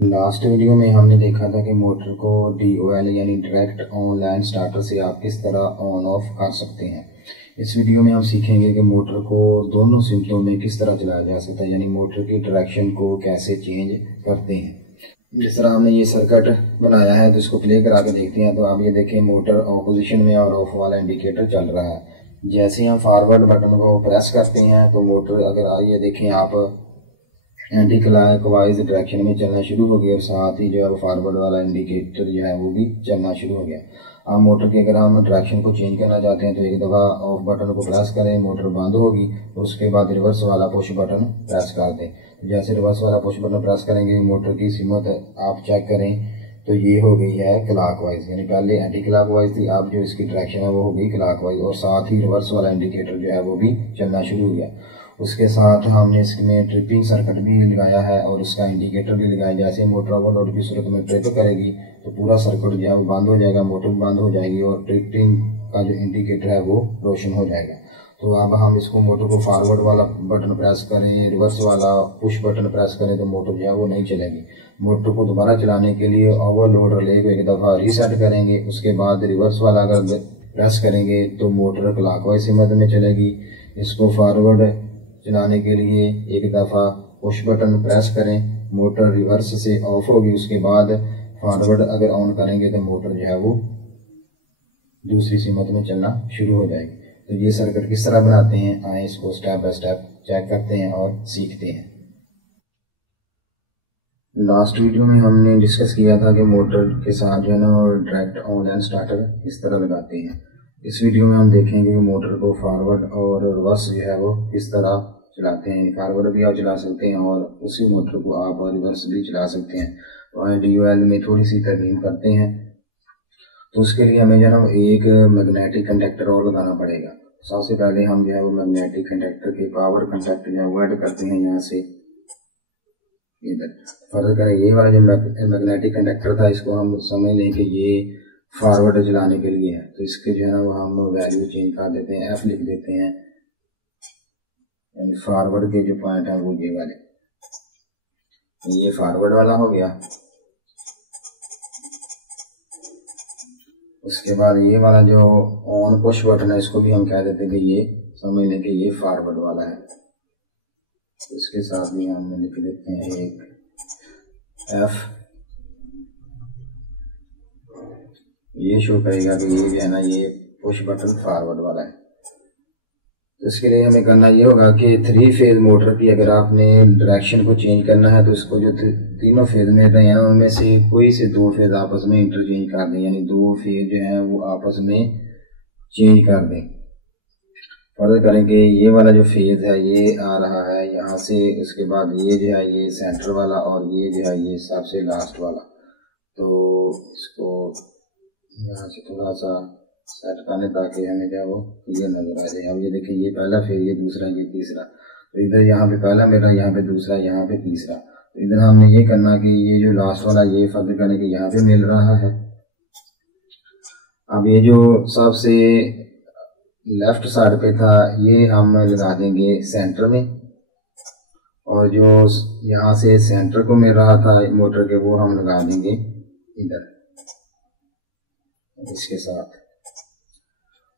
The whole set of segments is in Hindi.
लास्ट वीडियो में हमने देखा था कि मोटर को DOL यानी डायरेक्ट ऑनलाइन स्टार्टर से आप किस तरह ऑन ऑफ कर सकते हैं। इस वीडियो में हम सीखेंगे कि मोटर को दोनों सिमटों में किस तरह चलाया जा सकता है, यानी मोटर की डायरेक्शन को कैसे चेंज करते हैं। जिस तरह हमने ये सर्किट बनाया है तो इसको प्ले करा के देखते हैं। तो आप ये देखें, मोटर ऑपोजिशन में और ऑफ वाला इंडिकेटर चल रहा है। जैसे हम फॉरवर्ड बटन को प्रेस करते हैं तो मोटर, अगर ये देखें आप, एंटी क्लॉकवाइज डायरेक्शन में चलना शुरू हो गया और साथ ही जो है वो फॉरवर्ड वाला इंडिकेटर जो है वो भी चलना शुरू हो गया। अब मोटर की अगर हम डायरेक्शन को चेंज करना चाहते हैं तो एक दफ़ा ऑफ बटन को प्रेस करें, मोटर बंद होगी और उसके बाद रिवर्स वाला पुश बटन प्रेस कर दें। जैसे रिवर्स वाला पुश बटन प्रेस करेंगे मोटर की सिमत आप चेक करें तो ये हो गई है क्लॉकवाइज, यानी पहले एंटी क्लॉकवाइज थी, अब जो इसकी डायरेक्शन है वो हो गई क्लॉकवाइज और साथ ही रिवर्स वाला इंडिकेटर जो है वो भी चलना शुरू हो गया। उसके साथ हमने इसमें ट्रिपिंग सर्किट भी लगाया है और उसका इंडिकेटर भी लगाया। जैसे मोटर ओवरलोड की सूरत में ट्रिप करेगी तो पूरा सर्किट जो है वो बंद हो जाएगा, मोटर बंद हो जाएगी और ट्रिपिंग का जो इंडिकेटर है वो रोशन हो जाएगा। तो अब हम इसको मोटर को फॉरवर्ड वाला बटन प्रेस करें, रिवर्स वाला पुश बटन प्रेस करें तो मोटर जो है वो नहीं चलेगी। मोटर को दोबारा चलाने के लिए ओवरलोड रिले को एक दफ़ा रीसेट करेंगे, उसके बाद रिवर्स वाला अगर प्रेस करेंगे तो मोटर क्लॉकवाइज सिमत में चलेगी। इसको फॉरवर्ड चलाने के लिए एक दफ़ा पुश बटन प्रेस करें, मोटर रिवर्स से ऑफ होगी, उसके बाद फॉरवर्ड अगर ऑन करेंगे तो मोटर जो है वो दूसरी सिमत में चलना शुरू हो जाएगी। तो ये सर्किट किस तरह बनाते हैं, आए इसको स्टेप बाय स्टेप चेक करते हैं और सीखते हैं। लास्ट वीडियो में हमने डिस्कस किया था कि मोटर के साथ जो है ना डायरेक्ट ऑनलाइन स्टार्टर किस तरह लगाते हैं। इस वीडियो में हम देखेंगे कि मोटर को फॉरवर्ड और रिवर्स जो है वो किस तरह चलाते हैं। फॉरवर्ड भी आप चला सकते हैं और उसी मोटर को आप रिवर्स भी चला सकते हैं। तो DOL में थोड़ी सी तरमीम करते हैं। तो उसके लिए हमें जो है एक मैग्नेटिक कंडक्टर और लगाना पड़ेगा। सबसे पहले हम जो है वो मैग्नेटिक कंडक्टर के पावर कंडक्टर जो है वो ऐड करते हैं यहाँ से इधर। फर्ज करें ये वाला जो मैग्नेटिक कंडक्टर था इसको हम समझ लें कि ये फॉरवर्ड चलाने के लिए है, तो इसके जो है ना वो हम वैल्यू चेंज कर देते हैं, F लिख देते हैं, यानी फॉरवर्ड के जो पॉइंट है वो ये वाले, ये फॉरवर्ड वाला हो गया। उसके बाद ये वाला जो ऑन पुश बटन है इसको भी हम कह देते हैं कि ये समझ लें कि ये फॉरवर्ड वाला है। तो इसके साथ भी हम लिख देते हैं एक F, ये शो करेगा कि ये जो है ना ये पुश बटन फॉरवर्ड वाला है। तो इसके लिए हमें करना ये होगा कि 3 फेज मोटर की अगर आपने डायरेक्शन को चेंज करना है तो इसको जो तीनों फेज में हैं उनमें से कोई से 2 फेज आपस में इंटरचेंज कर दें, यानी 2 फेज जो है वो आपस में चेंज कर दें। फर्ज करें कि ये वाला जो फेज है ये आ रहा है यहाँ से, उसके बाद ये जो है ये सेंटर वाला और ये जो है ये सबसे लास्ट वाला। तो इसको यहाँ से थोड़ा सा सेट करने ताकि हमें जो है वो क्लियर नजर आ जाए। अब ये देखिए ये पहला फेज, ये दूसरा, ये तीसरा। तो इधर यहाँ पे पहला मेरा, यहाँ पे दूसरा, यहाँ पे तीसरा। तो इधर हमने ये करना कि ये जो लास्ट वाला ये फर्ज करें कि यहाँ पे मिल रहा है। अब ये जो सबसे लेफ्ट साइड पे था ये हम लगा देंगे सेंटर में, और जो यहाँ से सेंटर को मिल रहा था मोटर के वो हम लगा देंगे इधर इसके साथ।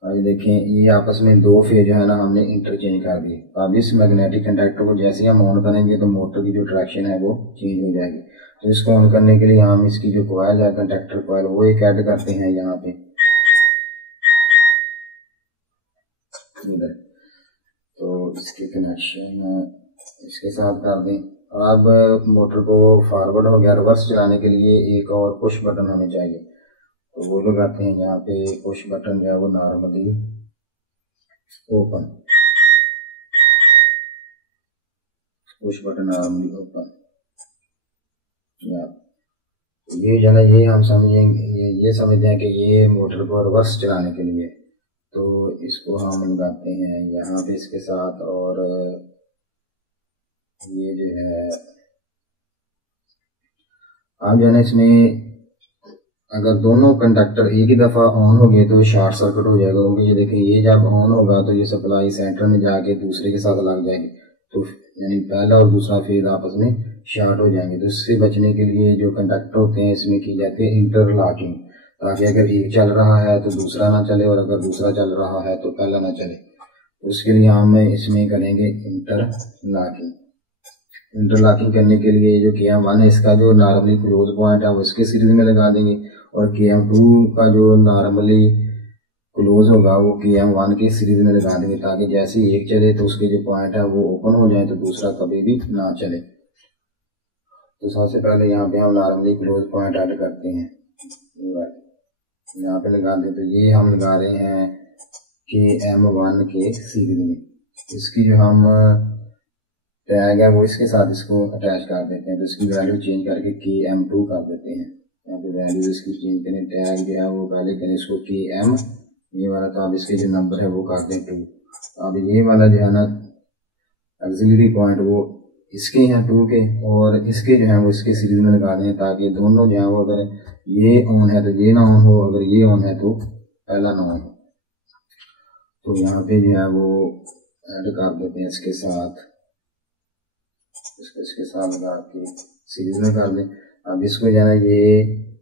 और ये देखें ये आपस में 2 फेज जो है ना हमने इंटरचेंज कर दिए। अब इस मैग्नेटिक कंडक्टर को जैसे हम ऑन करेंगे तो मोटर की जो डायरेक्शन है वो चेंज हो जाएगी। तो इसको ऑन करने के लिए हम इसकी जो कॉइल है कंडक्टर कॉइल वो एक ऐड करते हैं यहाँ पे इधर। तो इसकी कनेक्शन इसके साथ कर दें। अब मोटर को फॉरवर्ड हो गया, रिवर्स चलाने के लिए एक और पुश बटन हमें चाहिए, तो वो लगाते हैं यहाँ पे पुश बटन जो है वो normally open, push button normally open. ये जो है ये हम समझेंगे, ये समझते हैं कि ये मोटर को रिवर्स चलाने के लिए। तो इसको हम लगाते हैं यहाँ पे इसके साथ, और ये जो है आप जो है ना इसमें अगर दोनों कंडक्टर एक ही दफ़ा ऑन हो गए तो शॉर्ट सर्किट हो जाएगा, क्योंकि ये देखिए ये जब ऑन होगा तो ये सप्लाई सेंटर में जाके दूसरे के साथ लग जाएगी। तो यानी पहला और दूसरा फेज आपस में शॉर्ट हो जाएंगे। तो इससे बचने के लिए जो कंडक्टर होते हैं इसमें की जाती है इंटरलॉकिंग, ताकि अगर एक चल रहा है तो दूसरा ना चले और अगर दूसरा चल रहा है तो पहला ना चले। तो उसके लिए हम इसमें करेंगे इंटरलॉकिंग। इंटरलॉकिंग करने के लिए जो KM1 है इसका जो नॉर्मली क्लोज पॉइंट है वो इसके सीरीज में लगा देंगे, और KM2 का जो नॉर्मली क्लोज होगा वो KM1 की सीरीज में लगा देंगे, ताकि जैसे ही एक चले तो उसके जो पॉइंट है वो ओपन हो जाए तो दूसरा कभी भी ना चले। तो सबसे पहले यहाँ पे हम नॉर्मली क्लोज पॉइंट ऐड करते हैं, यहाँ पे लगा दें। तो ये हम लगा रहे हैं KM1 के सीरीज में। इसकी जो हम टैग है वो इसके साथ इसको अटैच कर देते हैं। तो इसकी वैल्यू चेंज करके KM2 कर देते हैं। यहाँ पे वैल्यू इसकी चेंज करें, टैग जो है वो पहले करें इसको KM ये वाला, तो अब इसके जो नंबर है वो कर दें 2। अब ये वाला जो है ना ऑक्सिलरी पॉइंट वो इसके हैं 2 के, और इसके जो है वो इसके सीरीज में लगा दें, ताकि दोनों जो है वो अगर ये ऑन है तो ये ना ऑन हो, अगर ये ऑन है तो पहला ना ऑन हो। तो यहाँ पे जो है वो ऐड कर देते हैं इसके साथ, इसको इसके साथ लगा के सीरीज में कर दें। अब इसको जो है ये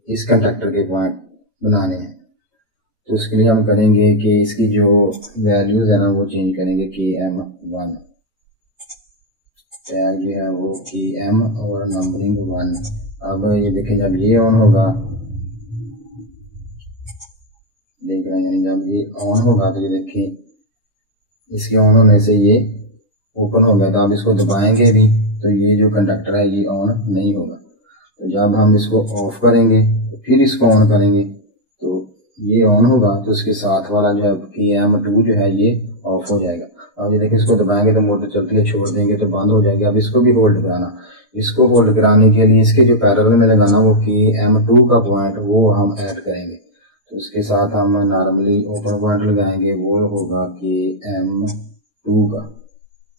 इस कंडक्टर के पॉइंट बनाने हैं। तो उसके लिए हम करेंगे कि इसकी जो वैल्यूज है ना वो चेंज करेंगे KM1, टैग जो है वो KM और नंबरिंग 1। अब ये देखें जब ये ऑन होगा, देख रहे हैं जब ये ऑन होगा तो ये देखें इसके ऑन होने से ये ओपन हो गया। तो आप इसको दबाएंगे भी तो ये जो कंडक्टर है ये ऑन नहीं होगा। तो जब हम इसको ऑफ करेंगे तो फिर इसको ऑन करेंगे तो ये ऑन होगा, तो इसके साथ वाला जो है KM2 जो है ये ऑफ हो जाएगा। अब ये देखिए इसको दबाएंगे तो मोटर चलती है, छोड़ देंगे तो बंद हो जाएगी। अब इसको भी होल्ड कराना, इसको होल्ड कराने के लिए इसके जो पैरेलल में लगाना वो KM2 का पॉइंट वो हम ऐड करेंगे। तो इसके साथ हम नॉर्मली ओपन पॉइंट लगाएंगे, वो होगा KM2 का।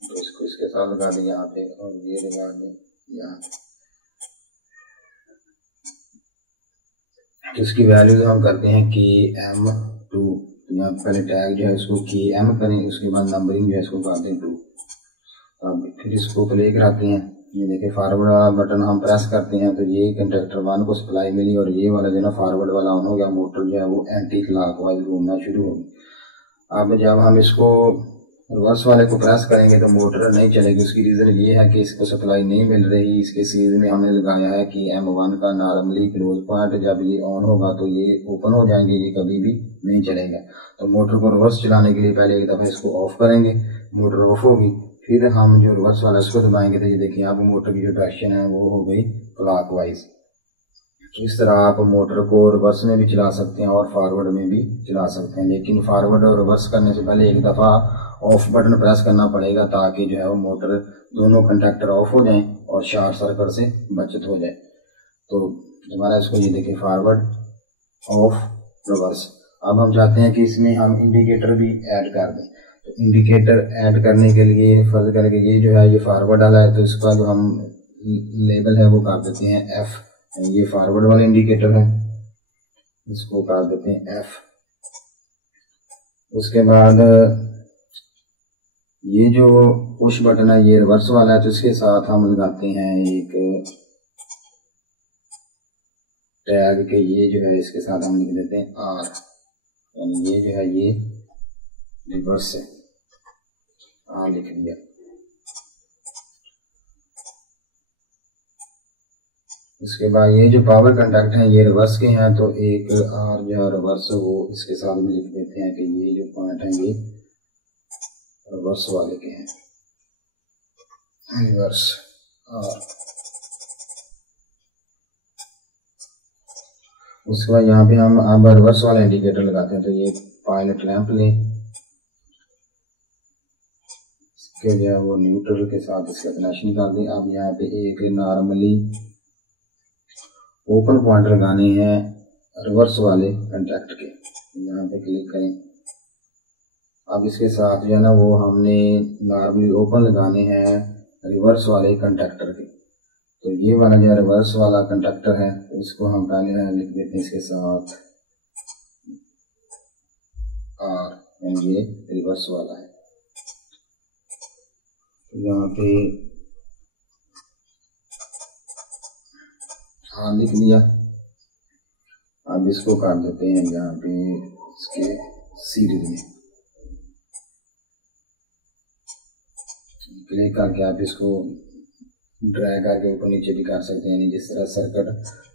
तो इसको इसके साथ लगा दें यहाँ पे, और ये लगा दें यहाँ। तो इसकी वैल्यूज हम करते हैं KM2। यहाँ पहले टैग जो है उसको KM करें, उसके बाद नंबरिंग जो है इसको कर दें 2। अब फिर इसको प्ले कराते हैं। ये देखिए फॉरवर्ड वाला बटन हम प्रेस करते हैं तो ये कंडक्टर 1 को सप्लाई मिली, और ये वाला जो है ना फॉरवर्ड वाला ऑन हो गया, मोटर जो है वो एंटी क्लॉकवाइज घूमना शुरू होगी। अब जब हम इसको रिवर्स वाले को प्रेस करेंगे तो मोटर नहीं चलेगी। उसकी रीज़न ये है कि इसको सप्लाई नहीं मिल रही। इसके सीरीज में हमने लगाया है कि KM1 का नॉर्मली क्लोज पॉइंट, जब ये ऑन होगा तो ये ओपन हो जाएंगे, ये कभी भी नहीं चलेगा। तो मोटर को रिवर्स चलाने के लिए पहले एक दफ़ा इसको ऑफ करेंगे, मोटर ऑफ होगी, फिर हम जो रिवर्स वाला इसको दबाएंगे तो ये देखिए आप मोटर की जो डायरेक्शन है वो हो गई क्लॉकवाइज। इस तरह आप मोटर को रिवर्स में भी चला सकते हैं और फॉरवर्ड में भी चला सकते हैं, लेकिन फॉरवर्ड और रिवर्स करने से पहले एक दफ़ा ऑफ बटन प्रेस करना पड़ेगा, ताकि जो है वो मोटर दोनों कंडक्टर ऑफ हो जाएं और शॉर्ट सर्किट से बचत हो जाए। तो हमारा इसको ये देखिए फॉरवर्ड ऑफ रिवर्स। अब हम चाहते हैं कि इसमें हम इंडिकेटर भी ऐड कर दें। तो इंडिकेटर ऐड करने के लिए फर्ज करके ये जो है ये फॉरवर्ड वाला है, तो इसका जो हम लेबल है वो कर देते हैं F। ये फॉरवर्ड वाला इंडिकेटर है, इसको कर देते हैं F। उसके बाद ये जो पुश बटन है ये रिवर्स वाला है, तो इसके साथ हम लगाते हैं एक टैग के, ये जो है इसके साथ हम लिख देते हैं R, यानी ये जो है ये रिवर्स है, R लिख दिया। इसके बाद ये जो पावर कंडक्ट हैं ये रिवर्स के हैं, तो एक R जो है रिवर्स वो इसके साथ में लिख देते हैं कि ये जो पॉइंट है ये रिवर्स वाले के हैं, रिवर्स R। उसके बाद यहाँ पे हम अब रिवर्स वाला इंडिकेटर लगाते हैं। तो ये पायलट लैंप लें, इसके जो है वो न्यूट्रल के साथ इसका कनेक्शन कर दें। अब यहाँ पे एक नॉर्मली ओपन पॉइंट लगाने हैं रिवर्स वाले कंडक्ट के, यहाँ पे क्लिक करें। अब इसके साथ जो है ना वो हमने नॉर्मली ओपन लगाने हैं रिवर्स वाले कंडक्टर के। तो ये वाला जो रिवर्स वाला कंडक्टर है तो इसको हम पहले लिख देते हैं इसके साथ R, ये रिवर्स वाला है। यहाँ पे हाँ लिख लिया। अब इसको काट देते हैं यहाँ पे इसके सीरीज में क्लिक करके आप इसको ड्रैग करके ऊपर नीचे भी कर सकते हैं, जिस तरह सर्कट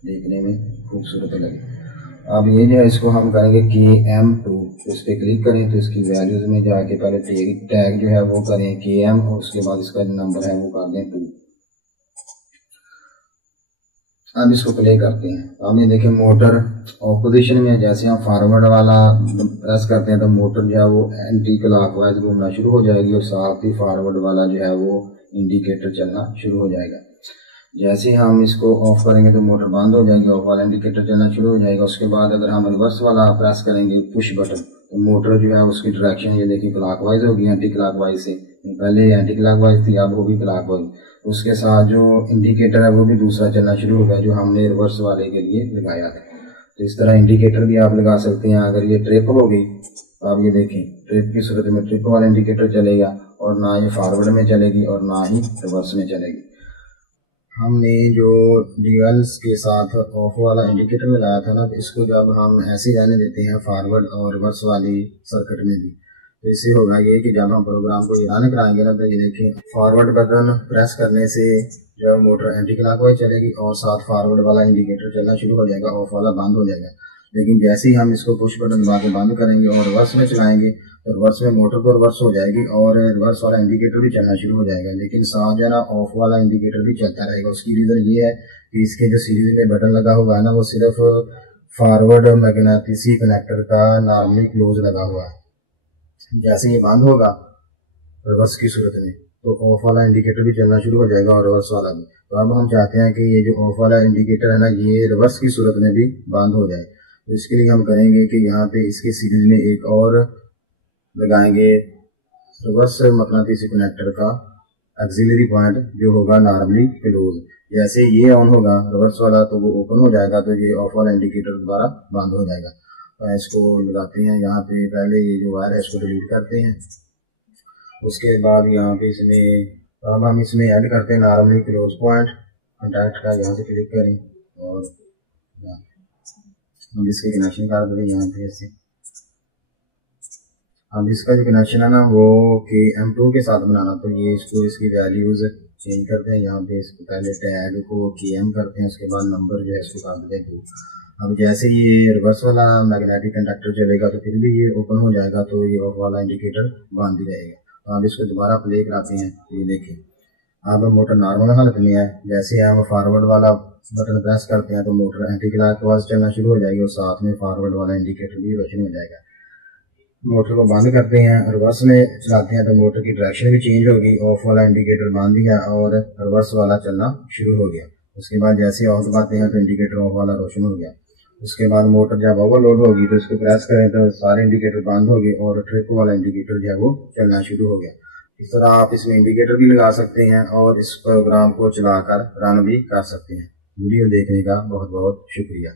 देखने में खूबसूरत लगे। अब ये जो है इसको हम करेंगे KM2, इस पर क्लिक करें तो इसकी वैल्यूज में जाके पहले टैग जो है वो करें KM और उसके बाद इसका नंबर है वो कर दें 2। अब इसको प्ले करते हैं। अब ये देखें मोटर ऑफ पोजीशन में, जैसे हम फॉरवर्ड वाला प्रेस करते हैं तो मोटर जो है वो एंटी क्लॉकवाइज घूमना शुरू हो जाएगी और साथ ही फॉरवर्ड वाला जो है वो इंडिकेटर चलना शुरू हो जाएगा। जैसे हम इसको ऑफ करेंगे तो मोटर बंद हो जाएगी, ऑफ वाला इंडिकेटर चलना शुरू हो जाएगा। उसके बाद अगर हम रिवर्स वाला प्रेस करेंगे पुश बटन तो मोटर जो है उसकी डायरेक्शन ये देखिए क्लॉकवाइज होगी, एंटी क्लॉकवाइज से। पहले एंटी क्लॉकवाइज थी, अब होगी क्लॉकवाइज। उसके साथ जो इंडिकेटर है वो भी दूसरा चलना शुरू होगा जो हमने रिवर्स वाले के लिए लगाया था। तो इस तरह इंडिकेटर भी आप लगा सकते हैं। अगर ये ट्रिप होगी तो आप ये देखें ट्रिप की सूरत में ट्रिप वाला इंडिकेटर चलेगा और ना ये फॉरवर्ड में चलेगी और ना ही रिवर्स में चलेगी। हमने जो ड्यूअल्स के साथ ऑफ वाला इंडिकेटर में लगाया था ना, तो इसको जब हम ऐसे रहने देते हैं फॉरवर्ड और रिवर्स वाली सर्किट में भी, तो इससे होगा ये कि जब हम प्रोग्राम को ये रन कराएंगे ना तो ये देखें फॉरवर्ड बटन प्रेस करने से जो मोटर एंटी क्लॉकवाइज चलेगी और साथ फॉरवर्ड वाला इंडिकेटर चलना शुरू हो जाएगा, ऑफ वाला बंद हो जाएगा। लेकिन जैसे ही हम इसको पुश बटन दबा के बंद करेंगे और रिवर्स में चलाएंगे तो रिवर्स में मोटर तो रिवर्स हो जाएगी और रिवर्स वाला इंडिकेटर भी चलना शुरू हो जाएगा, लेकिन साथ जो है ना ऑफ वाला इंडिकेटर भी चलता रहेगा। उसकी रीज़न ये है कि इसके जो सीरीज में बटन लगा हुआ है ना वो सिर्फ फॉरवर्ड मैग्नेटिसी कनेक्टर का नॉर्मली क्लोज लगा हुआ है। जैसे ये बंद होगा रिवर्स की सूरत में तो ऑफ वाला इंडिकेटर भी चलना शुरू हो जाएगा और रिवर्स वाला भी। तो अब हम चाहते हैं कि ये जो ऑफ वाला इंडिकेटर है ना ये रिवर्स की सूरत में भी बंद हो जाए। तो इसके लिए हम करेंगे कि यहाँ पे इसके सीरीज में एक और लगाएंगे रिवर्स मैग्नेटिसी कनेक्टर का ऑक्सिलरी पॉइंट जो होगा नॉर्मली क्लोज। जैसे ये ऑन होगा रिवर्स वाला तो वो ओपन हो जाएगा, तो ये ऑफ वाला इंडिकेटर दोबारा बंद हो जाएगा। तो इसको लगाते हैं यहाँ पे, पहले ये जो वायर है इसको डिलीट करते हैं। उसके बाद यहाँ पे इसमें अब हम इसमें ऐड करते हैं नॉर्मली क्लोज पॉइंट कॉन्टैक्ट का, यहाँ से क्लिक करें और हम इसके कनेक्शन कर देंगे यहाँ पे ऐसे। अब इसका जो कनेक्शन है ना वो KM2 के साथ बनाना, तो ये इसको इसकी वैल्यूज चेंज करते हैं। यहाँ पे इसको पहले टैग को KM करते हैं, उसके बाद नंबर जो है इसको कर देते हैं 2। अब जैसे ये रिवर्स वाला मैग्नेटिक कंडक्टर चलेगा तो फिर भी ये ओपन हो जाएगा, तो ये ऑफ वाला इंडिकेटर बंद ही रहेगा। तो अब इसको दोबारा प्ले कराते हैं, ये देखिए अब मोटर नॉर्मल हालत में है। जैसे हम फॉरवर्ड वाला बटन प्रेस करते हैं तो मोटर एंटी क्लॉकवाइज चलना शुरू हो जाएगी और साथ में फॉरवर्ड वाला इंडिकेटर भी रोशन हो जाएगा। मोटर को बंद करते हैं, रिवर्स में चलाते हैं तो मोटर की डायरेक्शन भी चेंज होगी, ऑफ वाला इंडिकेटर बंद गया और रिवर्स वाला चलना शुरू हो गया। उसके बाद जैसे ऑफ दबाते हैं तो इंडिकेटर ऑफ वाला रोशन हो गया। उसके बाद मोटर जब ओवरलोड होगी तो इसको प्रेस करें तो सारे इंडिकेटर बंद हो गए और ट्रिप वाला इंडिकेटर जो है वो चलना शुरू हो गया। इस तरह आप इसमें इंडिकेटर भी लगा सकते हैं और इस प्रोग्राम को चलाकर रन भी कर सकते हैं। वीडियो देखने का बहुत बहुत शुक्रिया।